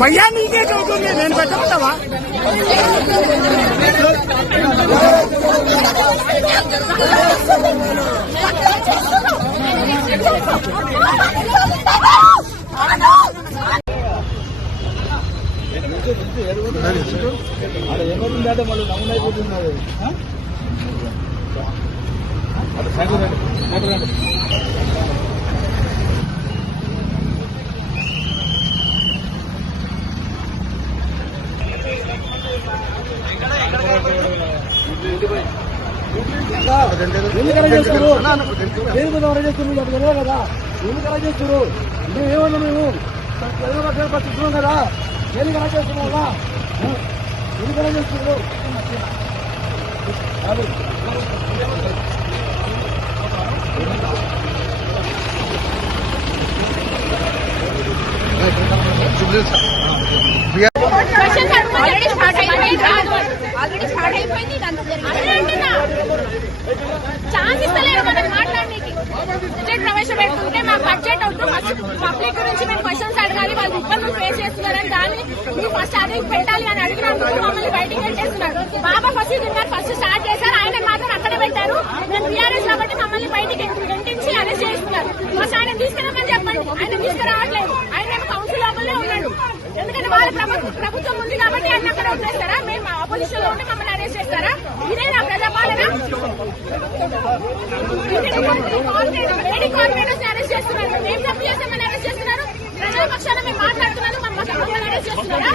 भैया नीचे चौकूंगी నేను పెట్టమంటావా ఏమవుతుందంటే మళ్ళీ నమూనా అయిపోతున్నారు ఎందుకు అలా చేస్తారు కదా ఎందుకు అలా చేస్తారు మేమేమన్నా మేము పట్టిస్తున్నాం కదా ఎందుకు అలా చేస్తున్నాం ఎందుకు అలా చేస్తున్నారు ఛాన్స్ ఇస్తలేరు మనకు మాట్లాడడానికి. బడ్జెట్ ప్రవేశపెడుతుంటే మాకు బడ్జెట్ వద్దు, పబ్లిక్ గురించి మేము క్వశ్చన్స్ అడగాలి, వాళ్ళు ఇబ్బందులు ఫేస్ చేస్తున్నారని దాన్ని మీరు ఫస్ట్ అది పెట్టాలి అని అడిగినందుకు మమ్మల్ని బయటికి పెట్టేస్తున్నారు. బాబా ఫసీదుద్దీన్ గారు ఫస్ట్ స్టార్ట్ చేశారు, ఆయన మాత్రం అక్కడ పెట్టారు. మేము టీఆర్ఎస్ కాబట్టి మమ్మల్ని బయటికి వెంటించి అరెస్ట్ చేస్తున్నారు. ఫస్ట్ ఆయన తీసుకురామని చెప్పండి, ఆయన తీసుకురావట్లేదు. ఆయన కౌన్సిల్ లోపలే ఉన్నాడు. ఎందుకంటే వాళ్ళ ప్రభుత్వం ఉంది కాబట్టి ఆయన అక్కడ వదిలేస్తారా? మేము అపోజిషన్ లో ఉంటే మమ్మల్ని అరెస్ట్ చేస్తారా? ఇదేనా ప్రజాపాలన? లేడీ కార్పొరేటర్స్ అరెస్ట్ చేస్తున్నారు. మేము తప్పు చేస్తామని అరెస్ట్ చేస్తున్నారు. ప్రజాపక్షాన మేము మాట్లాడుతున్నారు, మమ్మల్ని అరెస్ట్ చేస్తున్నారా?